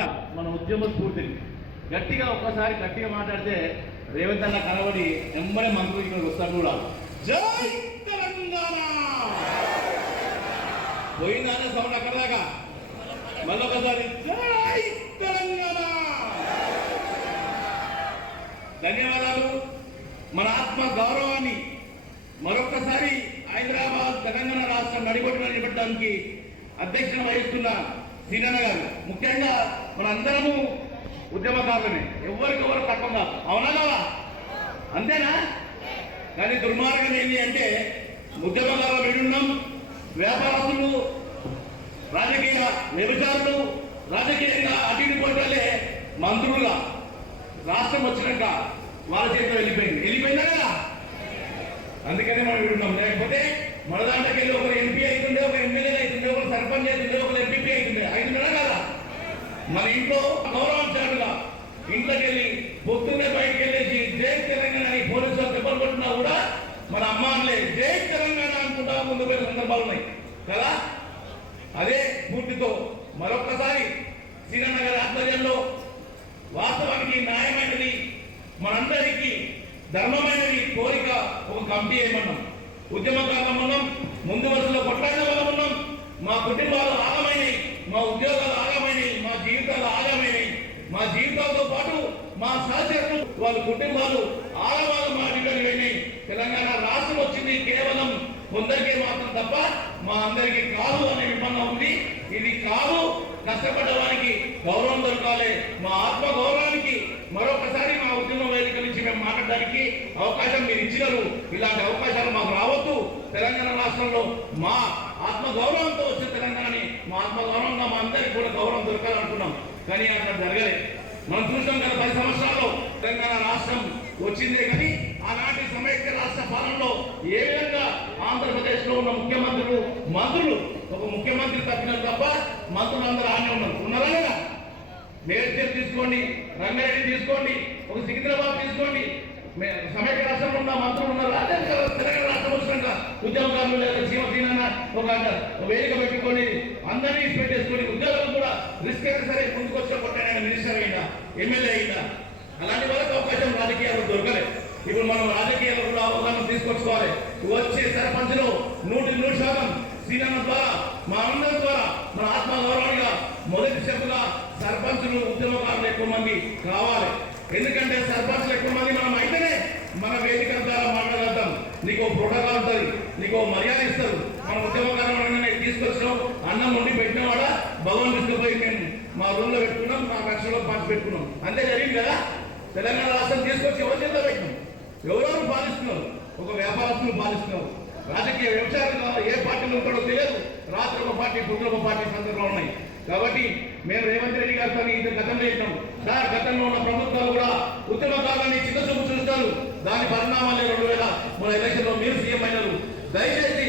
ముఖ్యంగా మన ఉద్యమ స్ఫూర్తిని గట్టిగా ఒక్కసారి గట్టిగా మాట్లాడితే రేవంత్ అన్న కనబడి ఎంబడే మంత్రులు ఇక్కడ వస్తాడు కూడా. జై తెలంగాణ పోయిందానే సౌండ్ అక్కడ దాకా మళ్ళొకసారి జై తెలంగాణ. ధన్యవాదాలు. మన ఆత్మ గౌరవాన్ని మరొక్కసారి హైదరాబాద్ తెలంగాణ రాష్ట్రం నడిబొట్టున నిలబెట్టడానికి అధ్యక్షత వహిస్తున్న సీనన్న గారు, ముఖ్యంగా మనందరము ఉద్యమకారులమే, ఎవరికెవరు తక్కువ కాదు. అవునా కాదా? అంతేనా? కానీ దుర్మార్గం ఏంటి అంటే ఉద్యమకారులు విడున్నాం, వ్యాపారస్తులు, రాజకీయ వ్యభిచారులు, రాజకీయంగా అడ్డిపోయే మంత్రులుగా రాష్ట్రం వచ్చినాక వాళ్ళ చేతిలో వెళ్ళిపోయిందా కదా? అందుకనే మనం విడున్నాం. లేకపోతే మన దాంట్లోకి వెళ్ళి ఒకరు ఎంపీ అవుతుండే, ఒక ఎమ్మెల్యే అవుతుండే, ఒకరు సర్పంచ్ అవుతుండే, ఒకరు ఎంపీ అవుతుండే. అవుతుందా కదా? మన ఇంట్లో గౌరవించాడుగా ఇంట్లోకి వెళ్ళి పొద్దున్నే బయటకు వెళ్ళేసి జై తెలంగాణ అని పోలీసులు దెబ్బలు కొట్టినా కూడా మన అమ్మ అనలే జై తెలంగాణ అనుకుంటా ముందు పోయిన సందర్భాలు ఉన్నాయి కదా. అదే పూర్తితో మరొక్కసారి సీనన్న గారి ఆధ్వర్యంలో వాస్తవానికి న్యాయమైనది, మనందరికీ ధర్మమైనది కోరిక ఒక కమిటీ ఏమన్నాం. ఉద్యమకాలం ఉన్నాం, ముందు వరుసలో కొట్లాడిన వాళ్ళం ఉన్నాం. మా కుటుంబాలు ఆగమైనవి, మా ఉద్యోగాలు ఆగమైనవి, మా జీవితాలు ఆగమైనవి. మా జీవితాలతో పాటు మా సహచరులు వాళ్ళ కుటుంబాలు ఆగమాగం మాట్లాడి వెళ్ళినాయి. తెలంగాణ రాష్ట్రం వచ్చింది కేవలం కొందరికే మాత్రం తప్ప మా అందరికీ కాదు అనే విభంగా ఉంది. ఇది కాదు, కష్టపడడానికి గౌరవం దొరకాలి. మా ఆత్మ గౌరవానికి మరొకసారి మా ఉద్యమ వేదిక నుంచి మేము మాట్లాడడానికి అవకాశం మీరు ఇచ్చినారు. ఇలాంటి అవకాశాలు మాకు రావద్దు. తెలంగాణ రాష్ట్రంలో మా ఆత్మ గౌరవంతో వచ్చే తెలంగాణని మా ఆత్మ గౌరవంగా మా అందరికీ కూడా గౌరవం దొరకాలనుకున్నాం. కానీ అట్లా జరగలేదు. మనం చూసాం కదా 10 సంవత్సరాల్లో తెలంగాణ రాష్ట్రం వచ్చిందే కానీ ఆనాటి సమైక్య రాష్ట్ర పాలనలో ఏ విధంగా ఆంధ్రప్రదేశ్ లో ఉన్న ముఖ్యమంత్రులు, మంత్రులు, ఒక ముఖ్యమంత్రి తప్పినారు తప్ప మంత్రులు అందరూ ఆనే ఉన్నారా లేదా? మేడ్చల్ తీసుకోండి, రంగారెడ్డి తీసుకోండి, ఒక సికింద్రాబాద్ తీసుకోండి, సమైక్య రాష్ట్రంలో ఉన్న మంత్రులు ఉన్నారా? తెలంగాణ రాష్ట్రం వచ్చినాక ఉద్యమకారులు లేదా సీమసీన ఒక వేదిక పెట్టుకొని అందరినీ పెట్టేసుకొని ఉద్యోగాలు కూడా రిస్క్ అయినా సరే ముందుకు వచ్చే కొట్టాడు మినిస్టర్ అయినా, ఎమ్మెల్యే అయినా. అలాంటి వాళ్ళకి అవకాశం రాజకీయాలు దొరకలేదు. ఇప్పుడు మనం రాజకీయాలు కూడా అవగాహన తీసుకొచ్చుకోవాలి. వచ్చే సర్పంచ్లో 100% సీనన్న ద్వారా, మా అందరి ద్వారా మన ఆత్మ గౌరవంగా మొదటి స్టెప్గా సర్పంచులు, ఉద్యమకారులు ఎక్కువ మంది కావాలి. ఎందుకంటే సర్పంచ్లు ఎక్కువ మంది మనం అయితేనే మన వేదిక ద్వారా మాట్లాడగలుగుతాం. నీకు ప్రోటోకాల్ ఉంటుంది, నీకు మర్యాద ఇస్తారు. మన ఉద్యమకారులు తీసుకొచ్చినాం, అన్నం వండి పెట్టిన వాడ భగవాన్ తీసుకుపోయి మేము మా రూమ్ లో పెట్టుకున్నాం, మా కక్షలో పాస్ పెట్టుకున్నాం. అంతే జరిగింది కదా. తెలంగాణ రాష్ట్రం తీసుకొచ్చి ఎవరి చేతిలో పెట్టినాం? ఎవరెవరు పాలిస్తున్నారు? ఒక వ్యాపారస్తులు పాలిస్తున్నారు. రాజకీయ వ్యవసాయాలు ఏ పార్టీలు ఉంటాడో తెలియదు. రాత్రి ఒక పార్టీ, పొద్దున ఒక పార్టీ సందర్భాలు ఉన్నాయి. కాబట్టి మేము రేవంత్ రెడ్డి గారితో ఇది గతంలో చెప్పినాం సార్, గతంలో ఉన్న ప్రభుత్వాలు కూడా ఉద్యమకారులని చిన్న చూపు చూస్తారు. దాని పరిణామాలే 2000 మన ఎలక్షన్ లో మీరు సీఎం అయినారు. దయచేసి